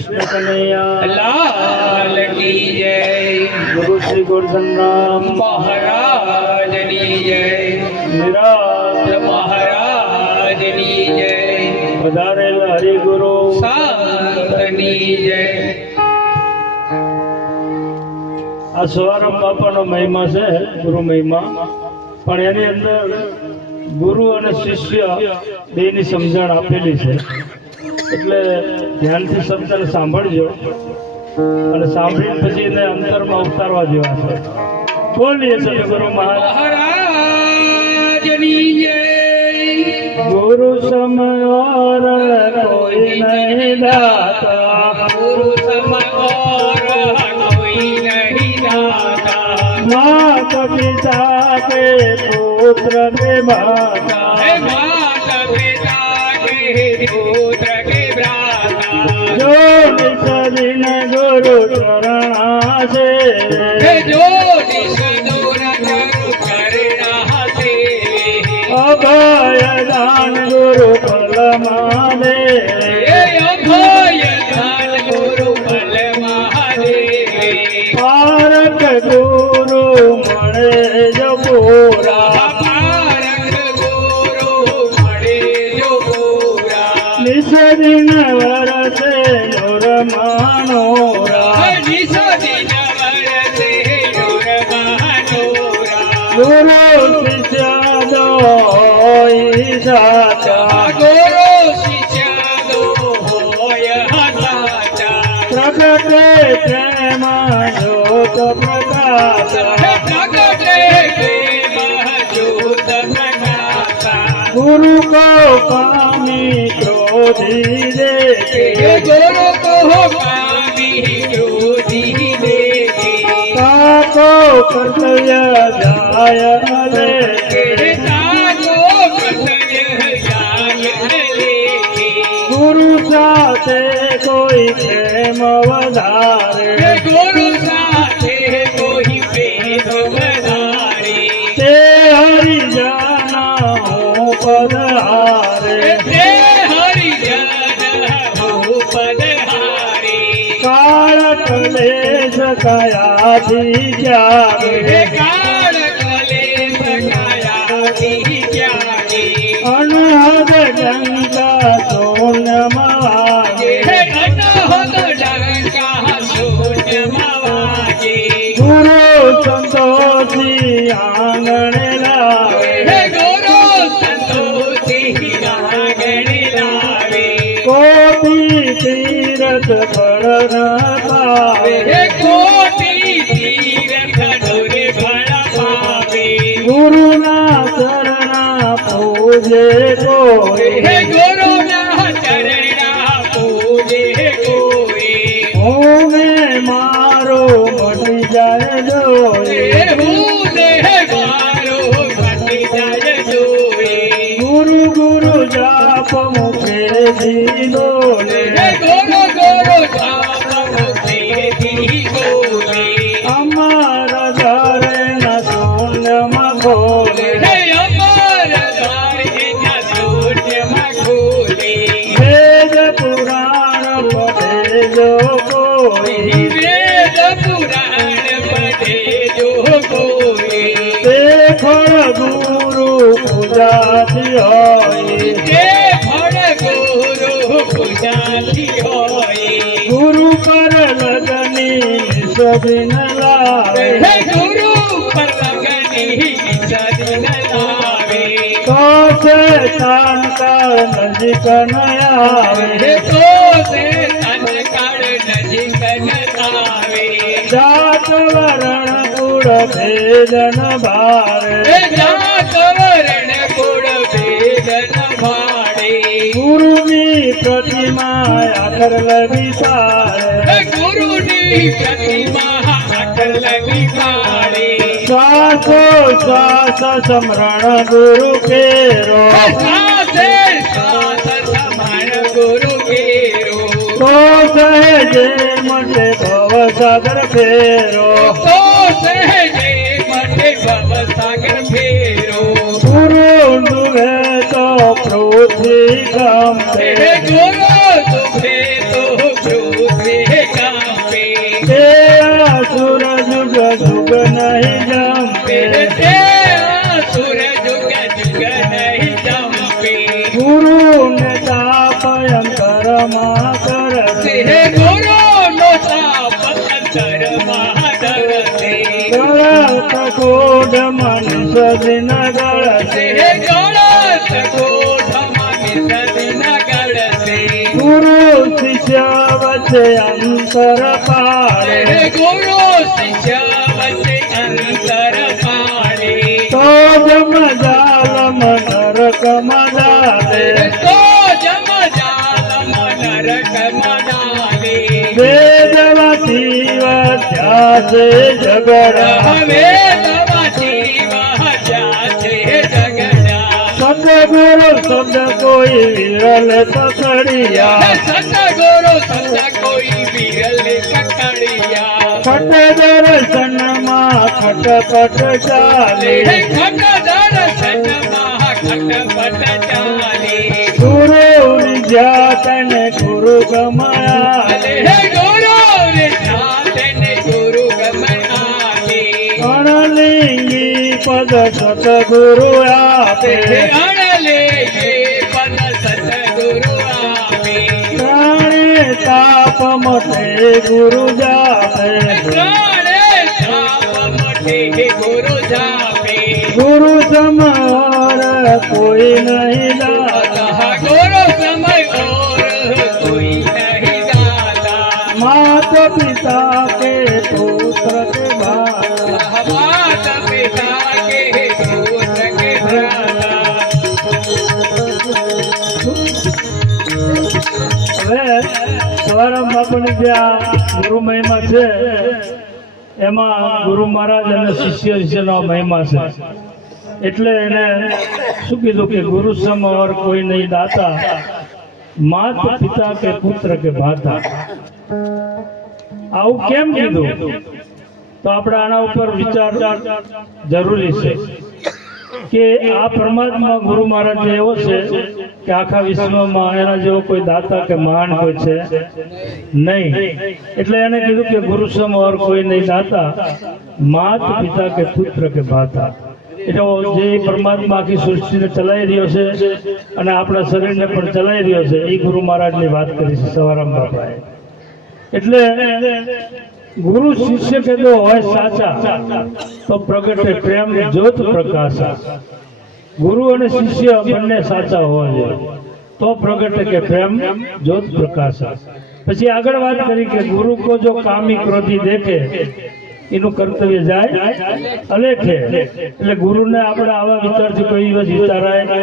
कृष्ण कन्हैया लाल की जय। गुरु श्री गोवर्धन राम महाराज की जय। निराल महाराज की जय। पधारेल हरि गुरु संत की जय। આ સવારામ બાપાનો મહિમા છે, ગુરુ મહિમા, પણ એની અંદર ગુરુ અને શિષ્ય બેની સમજણ આપેલી છે, એટલે ધ્યાનથી શબ્દને સાંભળજો અને સાંભળીને પછી એને અંતરમાં ઉતારવા જેવા છે. બોલીએ સદગુરુ મહારાજની જય. ગુરુ સમયોર કોઈ નહીં દાતા, ગુરુ સમયોર કોઈ નહીં દાતા. માત પિતા કે પુત્ર કે માતા, હે માતા પિતા કે પુત્ર કે ભ્રાતા. જો નિસદિન ગુરુ ચરણા છે, હે જો નિસદુર ગુરુ ચરણા છે. અભય દાન ગુરુ ફલમાં દે, હે અભય દાન ગુરુ ફલમાં દે. પારક ગુરુ મળે જો પૂરા, પારક ગુરુ મળે જો પૂરા. નિસદિન વરસે નુર માનોરા, નિસદિન વરસે નુર માનોરા. ગુરુ શિષ્ય દોઈ સાચા, ગુરુ શિષ્ય દો હોય સાચા. પ્રગટે પ્રેમ જ્યોત પ્રકાશા, પ્રગટે પ્રેમ જ્યોત પ્રકાશા. ગુરુ કો પામી ક્રોધી દેખે, ગુરુ કો પામી ક્રોધી દેખે. તાકો કર્તવ્ય જાય લેખે, તાકો કર્તવ્ય જાય લેખે. ગુરુ સાથે કોઈ પ્રેમ વધારે, ગુરુ સાથે કોઈ પ્રેમ વધારે. તે હરિજના હું પધારે, તે હરિજન હું પધારે. કાળ કલેશ કયાથી જાગે, કાળ કલેશ કયાથી જાગે. અનહદ ડંકા શૂન્યમાં વાગે, અનહદ ડંકા શૂન્યમાં વાગે. ગુરુ સંતોષી આંગણે લાવે, ગુરુ સંતોષી આંગણે લાવે. કોટી તીરથ ફળ ન પાવે, કોટી તીરથ ડોરે ફળ પાવે. ગુરુના ચરણા પૂજે કોઈ, ગુરુના ચરણા પૂજે કોઈ. હું મારો મટી જાય જોઈ, હું દેહ મારો મટી જાય જોઈ. ગુરુ ગુરુ જાપ મુખે બોલે, ગુરુ ગુરુ જાપ મુખેથી બોલે. અમારા ઘરના શૂન્યમાં ખોલે, અમર દ્વારના શૂન્યમાં ખોલે. વેદ પુરાણ પઢે જો કોઈ, વેદ પુરાણ પઢે જો કોઈ. તે ફળ ગુરુ પૂજાથી હોય, તે ફળ ગુરુ પૂજાથી હોય. ગુરુ પર લગની નિસદિન લાવે, ગુરુ પર લગની નિસદિન લાવે. તો છે તાન કાળ નજીક ન આવે, તો તે તન કાળ નજીક ન આવે. જાત વરણ કુળ ભેદ ન ભારે, જાત વરણ કુળ ભેદ ન ભાડે. ગુરુની પ્રતિમા આખર લગી સારે, ગુરુની પ્રતિમા આખર લગી ભાડે. શ્વાસો શ્વાસ સમરણ ગુરુ કેરો, સાથે સાથ સમાન ગુરુ કેરો. તો સહેજે મટે ભવ સાગર ફેરો, તો સહેજે મટે ભવ સાગર ફેરો. ગુરુ ડૂબે તો પૃથ્વી ગમે, ગુરુ તુફે તો પૃથ્વી આપે તે અસુર જુગ જુગ નહીં ચંપે ગુરુ ને તાપ અંતરમાં કરશે હે ગુરુ નો તાપ અંતરમાં ધરશે ગળત કોઢ મનુષ્ય દિન ગળશે હે ગળત કોઠમાં નિસદિન ગળશે ગુરુ શિષ્ય વચ્ચે અંતર પાડે હે ગુરુ શિષ્ય વચ્ચે અંતર પાડે તો જમ જાલમ નરક મદાલે તો જમ જાલમ નરક મદાલે વેદવતી વત્યાસે ઝગડા હવે તમાથી વાજા છે ઝગડા સદગુરુ શબ્દ કોઈ વિરલ પકડિયા સતગુરુ સત કોઈ વિરલ પકડિયા ખટ દર્શનમાં ખટપટ ચાલે હે ખટ દર્શનમાં ખટપટ ચાલે ગુરુ જાતન ગુરુ ગમાલે હે ગુરુ વિદ્યાને ગુરુ ગમનાલે અણલિંગી પદ સતગુરુ આપે હે અણલે હે પદ સતગુરુ આપે પ્રાણે તાપ મટે ગુરુ જાપે પ્રાણે તાપ મટે ગુરુ જાપે ગુરુ સમર કોઈ નહીં દાતા ગુરુ સમય ઓર કોઈ નહીં દાતા માત પિતા કે પુત્ર કે ભાતા માત પિતા કે પુત્ર કે ભ્રાતા હવે સવારામ બાપુની જે આ ગુરુ મહિમા છે એમાં ગુરુ મહારાજ અને શિષ્ય વિશેનો મહિમા છે એટલે એને શું કીધું કે ગુરુ સમર કોઈ નહીં દાતા માત પિતા કે પુત્ર કે ભાતા આવું કેમ કીધું તો આપણે આના ઉપર વિચાર જરૂરી છે કે આ પરમાત્મા ગુરુ મહારાજ એવો છે કે આખા વિશ્વમાં એના જેવો કોઈ દાતા કે મહાન કોઈ છે નહીં એટલે એને કીધું કે ગુરુ સમર કોઈ નહીં દાતા માત પિતા કે પુત્ર કે ભાતા એટલે જે પરમાત્મા આખી સૃષ્ટિને ચલાવી રહ્યો છે અને આપણા શરીરને પણ ચલાવી રહ્યો છે એ ગુરુ મહારાજની વાત કરી છે સવારામ બાપાએ એટલે ગુરુ શિષ્ય કહેતો હોય સાચા તો પ્રગટે પ્રેમ જ્યોત પ્રકાશા ગુરુ અને શિષ્ય બંને સાચા હોવા જોઈએ તો પ્રગટે કે પ્રેમ જ્યોત પ્રકાશા પછી આગળ વાત કરી કે ગુરુ કો જો કામી ક્રોધી દેખે એનું કર્તવ્ય જાય અલેખે એટલે ગુરુને આપણે આવા વિચારથી કોઈ દિવસ વિચારાય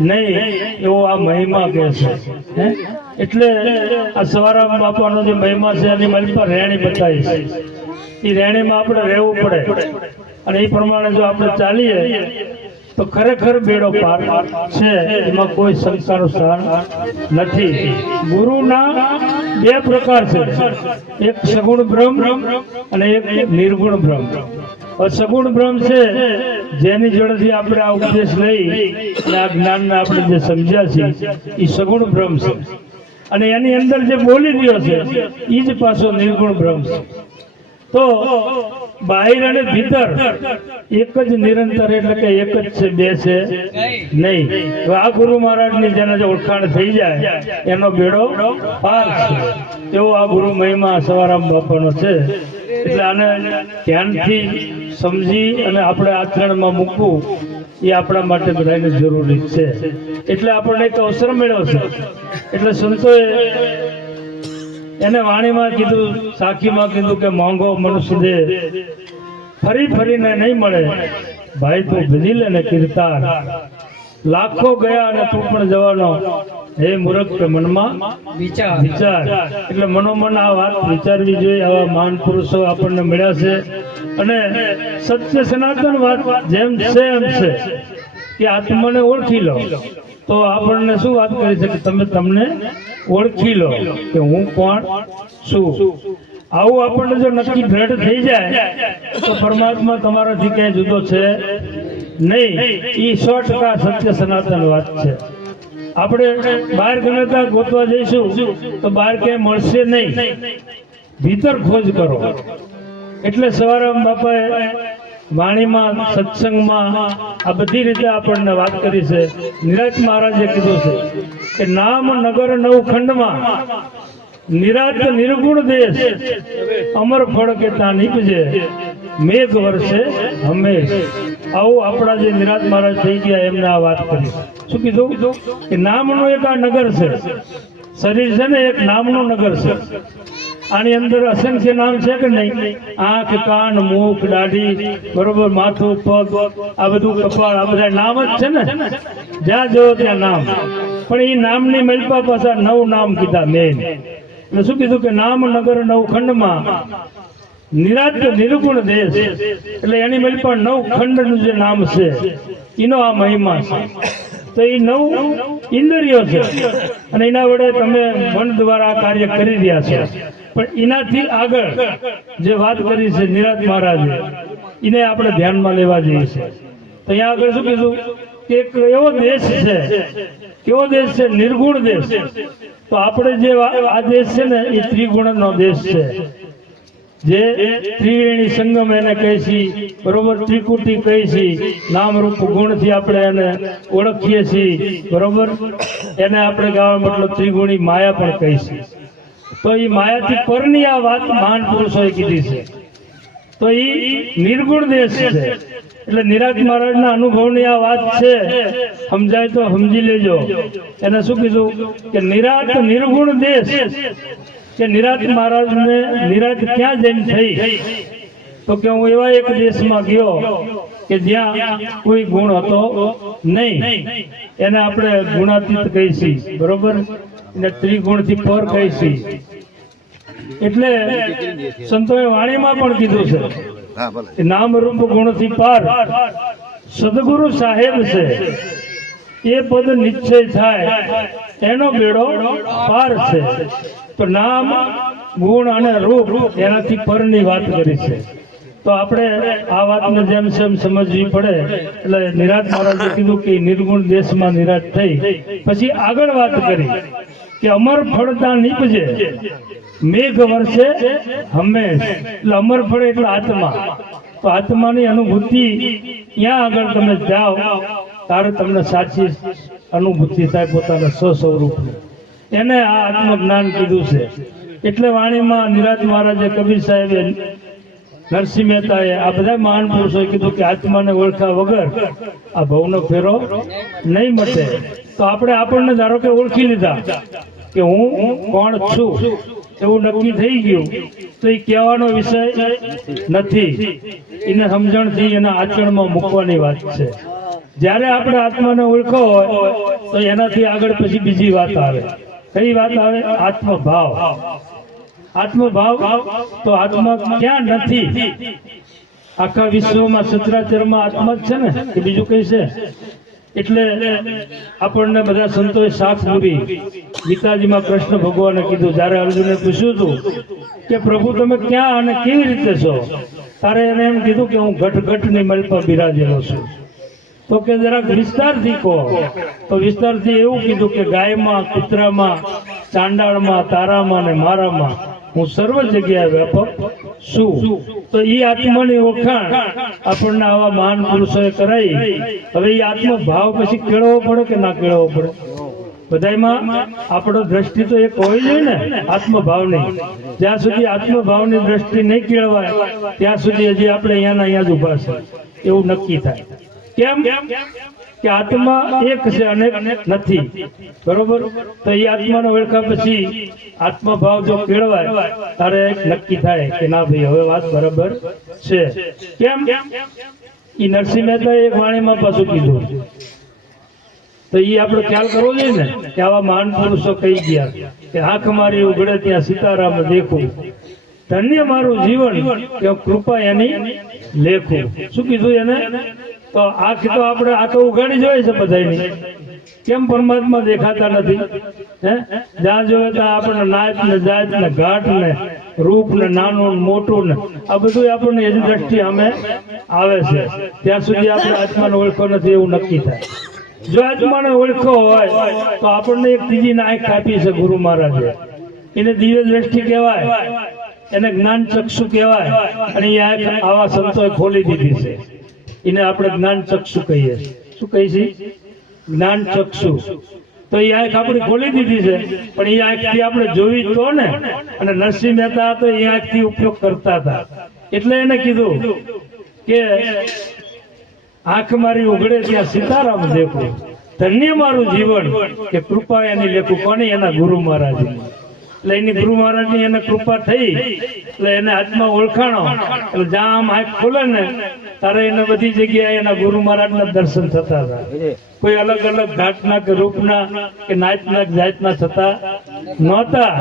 નહીં એવો આ મહિમા કહે છે હે એટલે આ સવારામ બાપાનો જે મહિમા છે એની મારી પર રેણી બતાવી છે એ રેણીમાં આપણે રહેવું પડે અને એ પ્રમાણે જો આપણે ચાલીએ તો ખરેખર બેડો પાર છે એમાં કોઈ શંકાનું સ્થાન નથી ગુરુના બે પ્રકાર છે એક સગુણ બ્રહ્મ અને એક નિર્ગુણ બ્રહ્મ સગુણ બ્રહ્મ છે જેની જોડેથી આપણે આ ઉપદેશ લઈ અને આ જ્ઞાનને આપણે જે સમજ્યા છીએ એ સગુણ બ્રહ્મ છે અને એની અંદર જે બોલી રહ્યો છે એ જ પાછો નિર્ગુણ બ્રહ્મ છે તો બહાર અને ભીતર એક જ નિરંતર એટલે કે એક જ છે બે છે નહીં હવે આ ગુરુ મહારાજની જેને જે ઓળખાણ થઈ જાય એનો બેડો પાર છે એવો આ ગુરુ મહિમા સવારામ બાપાનો છે એટલે આને ધ્યાનથી સમજી અને આપણે આચરણમાં મૂકવું એ આપણા માટે બધાને જરૂરી છે એટલે આપણને એક અવસર મળ્યો છે એટલે સંતોએ એને વાણીમાં કીધું સાખીમાં કીધું કે મોંઘો મનુષ્ય દે ફરી ફરીને નહીં મળે ભાઈ તું ભજી લે ને કીર્તાર લાખો ગયા અને તું પણ જવાનો હે મૂર્ખ કે મનમાં વિચાર એટલે મનોમન આ વાત વિચારવી જોઈએ આવા મહાન પુરુષો આપણને મળ્યા છે અને સત્ય સનાતન વાત જેમ છે એમ છે કે આત્માને ઓળખી લો તો આપણને શું વાત કરી છે કે તમે તમને ઓળખી લો કે હું કોણ છું આવું આપણને જો નક્કી ભેટ થઈ જાય તો પરમાત્મા તમારાથી ક્યાંય જુદો છે નહીં એ 100% સત્ય સનાતન વાત છે આપણે બહાર ગમે ત્યાં ગોતવા જઈશું તો બહાર ક્યાંય મળશે નહીં ભીતર ખોજ કરો એટલે સવારામ બાપાએ વાણીમાં સત્સંગમાં આ બધી રીતે આપણને વાત કરી છે. નિરાજ મહારાજે કીધું છે કે નામ નગર નવખંડમાં નિરાત નિર્ગુણ દેશ અમર ફળ કે તા નીપજે મેઘ વર્ષે હંમેશ. આવું આપણા જે નિરાત મહારાજ થઈ ગયા એમને આ વાત કરી. શું કીધું કે નામનું એક આ નગર છે. શરીર છે ને એક નામનું નગર છે. આની અંદર અસંખ્ય નામ છે કે નહીં? આંખ, કાન, મુખ, દાઢી, બરોબર, માથું, પગ, આ બધું કપાળ, આ બધા નામ જ છે ને. જ્યાં જોવો ત્યાં નામ. પણ એ નામની મલપા પાછા 9 નામ કીધા મેન. એટલે શું કીધું કે નામ નગર નવખંડમાં નિરાત નિર્ગુણ દેશ. એટલે એની મલપા 9 ખંડનું જે નામ છે એનો આ મહિમા છે. તો એ 9 ઇન્દ્રિયો છે અને એના વડે તમે મન દ્વારા કાર્ય કરી રહ્યા છો. પણ એનાથી આગળ જે વાત કરી છે નિરાત મહારાજે, એને આપણે ધ્યાનમાં લેવા જઈએ છે. તો અહીંયા આગળ શું કીધું કે એક એવો દેશ છે. કેવો દેશ છે? નિર્ગુણ દેશ. તો આપણે જે આ દેશ છે ને એ ત્રિગુણનો દેશ છે. જે ત્રિવેણી સંગમ એને કહે છે, બરોબર, ત્રિકુટી કહે છે. નામ રૂપ ગુણથી આપણે એને ઓળખીએ છીએ, બરોબર. એને આપણે ગાવા મતલબ ત્રિગુણી માયા પણ કહે છે. તો એ માયાથી પરની આ વાત મહાન પુરુષોએ કીધી છે. તો એ નિર્ગુણ દેશ છે. એટલે નિરાજ મહારાજના અનુભવની આ વાત છે. સમજાય તો સમજી લેજો. એને શું કીધું કે નિરાત નિર્ગુણ દેશ. કે નિરાજ મહારાજને નિરાજ ક્યાં જઈને થઈ? તો કે હું એવા એક દેશમાં ગયો કે જ્યાં કોઈ ગુણ હતો નહીં. એને આપણે ગુણાતીત કહીશી, બરોબર. એને ત્રિગુણથી પર કહીશી. એટલે સંતોએ વાણીમાં પણ કીધું છે કે નામ રૂપ ગુણથી પાર સદગુરુ સાહેબ છે. એ પદ નિશ્ચય થાય એનો બેડો પાર છે. તો નામ, ગુણ અને રૂપ એનાથી પરની વાત કરી છે. તો આપણે આ વાતને જેમ જેમ સમજવી પડે. એટલે નિરાજ મહારાજે કીધું કે નિર્ગુણ દેશમાં નિરાજ થઈ. પછી આગળ વાત કરી કે અમર ફળતા નીપજે મેઘ વર્ષે હંમેશ. એટલે અમર ફળ એટલે આત્મા. તો આત્માની અનુભૂતિ ત્યાં આગળ તમે જાઓ ત્યારે તમને સાચી અનુભૂતિ થાય પોતાના સ્વસ્વરૂપની. એને આ આત્મજ્ઞાન કીધું છે. એટલે વાણીમાં નિરાજ મહારાજે, કબીર સાહેબે, નરસિંહ મહેતાએ, આ બધા મહાન પુરુષોએ કીધું કે આત્માને ઓળખ્યા વગર આ ભવનો ફેરો નહીં મટે. તો આપણે આપણને ધારો કે ઓળખી લીધા કે હું કોણ છું એવું નક્કી થઈ ગયું, તો એ કહેવાનો વિષય નથી. એને સમજણથી એના આચરણમાં મૂકવાની વાત છે. જ્યારે આપણે આત્માને ઓળખો હોય તો એનાથી આગળ પછી બીજી વાત આવે. કઈ વાત આવે? આત્મભાવ. આત્મભાવ. તો આત્મા ક્યાં નથી? આખા વિશ્વમાં સચરાચરમાં આત્મા જ છે ને, કે બીજું કઈ છે? એટલે આપણને બધા સંતોએ સાથ પૂરી. ગીતાજીમાં કૃષ્ણ ભગવાને કીધું, જ્યારે અર્જુને પૂછ્યું હતું કે પ્રભુ તમે ક્યાં અને કેવી રીતે છો, તારે એને એમ કીધું કે હું ઘટની મલપા બિરાજેલો છું. તો કે જરાક વિસ્તારથી કહો. તો વિસ્તારથી એવું કીધું કે ગાયમાં, કૂતરામાં, ચાંડાળમાં, તારામાં અને મારામાં હું સર્વ જગ્યાએ વ્યાપક છું. તો એ આત્માની ઓળખાણ આપણને આવા મહાન પુરુષોએ કરાઈ. હવે એ આત્મભાવ પછી કેળવવો પડે કે ના કેળવવો પડે? બધામાં આપણો દ્રષ્ટિ તો એક હોવી જોઈએ ને, આત્મભાવની. જ્યાં સુધી આત્મભાવની દ્રષ્ટિ નહીં કેળવાય ત્યાં સુધી હજી આપણે અહીંયાના અહીંયા જ ઉભા છે એવું નક્કી થાય. કેમ? કે આત્મા એક છે, અનેક નથી, બરોબર. તો એ આત્માનો ઓળખા પછી આત્મભાવ જો કેળવાય ત્યારે નક્કી થાય કે ના ભાઈ હવે વાત બરાબર છે. કેમ? એ નરસિંહ મહેતાએ એક વાણીમાં પાછું કીધું. તો એ આપણે ખ્યાલ કરવો જોઈએ ને કે આવા મહાન પુરુષો કહી ગયા કે આંખ મારી ઉઘડે ત્યાં સીતારામ દેખું, ધન્ય મારું જીવન કે કૃપા એની લેખું. શું કીધું એને? તો આંખ તો આપણે આ તો ઉઘાડી જોઈએ છે બધાની. કેમ પરમાત્મા દેખાતા નથી? હે, જ્યાં જોઈએ ત્યાં આપણને નાચ ને જાત ને ઘાટ ને રૂપ ને નાનું ને મોટું ને આ બધું આપણને એની દ્રષ્ટિ અમે આવે છે. ત્યાં સુધી આપણે આત્માને ઓળખો નથી એવું નક્કી થાય. જો આત્માને ઓળખો હોય તો આપણને એક ત્રીજી આંખ આપી છે ગુરુ મહારાજે. એને દિવ્ય દ્રષ્ટિ કહેવાય. એને જ્ઞાન ચક્ષુ કહેવાય. અને એ આંખ આવા સંતોએ ખોલી દીધી છે. એને આપણે જ્ઞાન ચક્ષુ કહીએ છીએ. શું કહીએ છીએ? જ્ઞાન ચક્ષુ. તો એ આંખ આપણી ખોલી દીધી છે, પણ એ આંખથી આપણે જોવી તો ને. અને નરસિંહ મહેતા તો એ આંખથી ઉપયોગ કરતા હતા. એટલે એને કીધું કે આંખ મારી ઉઘડે ત્યાં સીતારામ દેખું, ધન્ય મારું જીવન કે કૃપા એની લેખું. કોની? એના ગુરુ મહારાજ. એટલે એની ગુરુ મહારાજની એને કૃપા થઈ, એટલે એને હાથમાં ઓળખાણો. એટલે જ્યાં આમ આંખ ખોલે ને તારે એને બધી જગ્યાએ એના ગુરુ મહારાજના દર્શન થતા હતા. કોઈ અલગ અલગ ઘાટના કે રૂપના કે નાચના કે જાતના થતા નહોતા.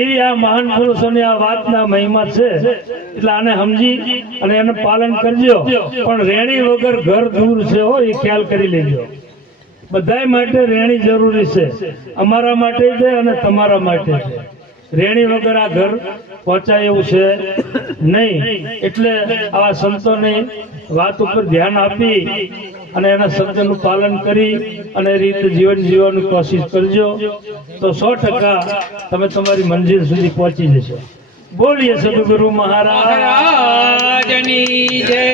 એવી આ મહાન પુરુષોની આ વાતના મહિમા છે. એટલે આને સમજી અને એનું પાલન કરજો. પણ રેણી વગર ઘર દૂર છે, હો, એ ખ્યાલ કરી લેજો. બધાય માટે રેણી જરૂરી છે. અમારા માટે છે અને તમારા માટે છે. રેણી વગર આ ઘર પહોંચાય એવું છે નહીં. એટલે આવા સંતોની વાત ઉપર ધ્યાન આપી અને એના શબ્દનું પાલન કરી અને એ રીતે જીવન જીવવાની કોશિશ કરજો, તો 100% તમે તમારી મંજિલ સુધી પહોંચી જશો. બોલીએ સદગુરુ મહારાજ. મહારાજની જય.